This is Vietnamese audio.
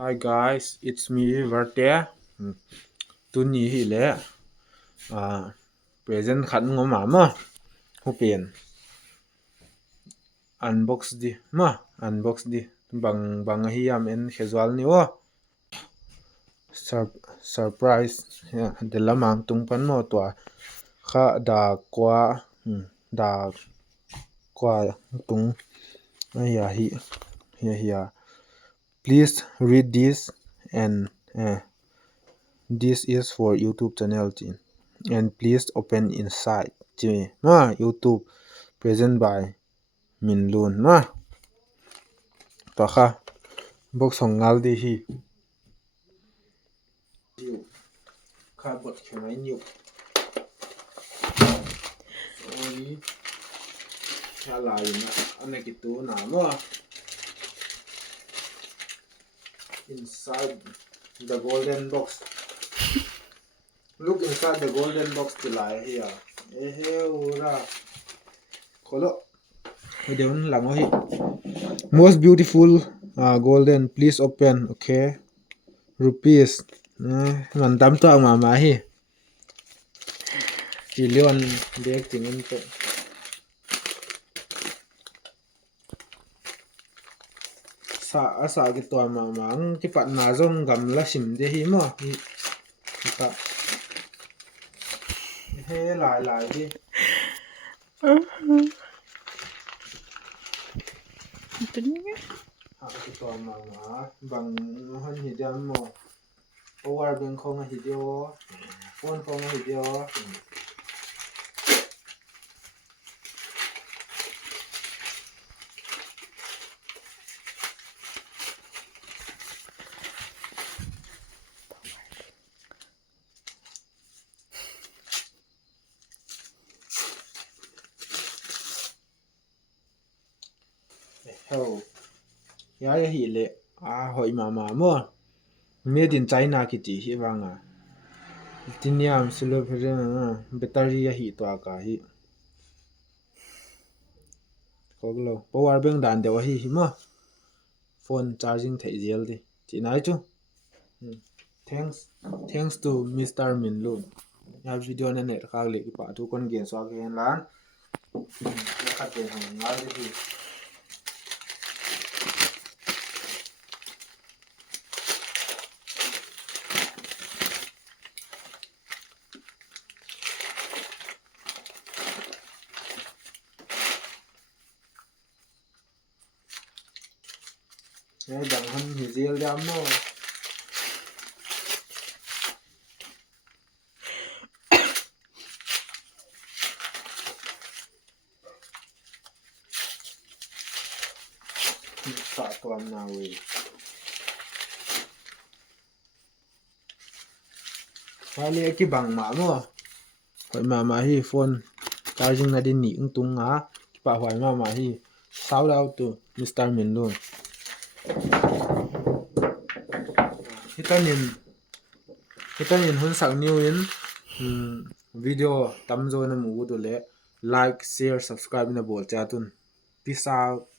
Hi guys, it's me Varte. Tu ni hi le present khat ngom ma hu pen unbox di bang hi am en casual ni wo surprise ya de lamang tung pan mo to kha da kwa tung ya hi please read this and this is for YouTube channel and please open inside YouTube present by Min Loon to kha box songal di hi kha bot khmai niu sorry chala ina aneki tu na mo inside the golden box. Look inside the golden box tilai here. Ura. Kholo. Deun lang hi. Most beautiful golden, please open, okay? Rupees. Man tam to ma hi. Trillion dek tingin to. Asa ki to mang ki pat na zong gam la sim de hi mo hi ka he lai di ki to bang han hi dam mo power bank khong hi dio phone khong hi dio ya hi le hoi ma mo made in China ki ti hi wanga tiniam silver battery hi to ka hi koglo power bank dan de hi mo phone charging thai gel di ti nai chu thanks to Mr. Min Loon ya video na net khak le ki pa tu kon gen so gen lan khat den hang ngal di dang han hi gel dam mo sa tuam na we kali ki bang ma mo hoi ma hi phone charging na din ni tung pa hoi ma hi shout out to Mr. Min Loon hitanin hun sak new in video tamzo na mu du le like share subscribe na bol cha tun peace out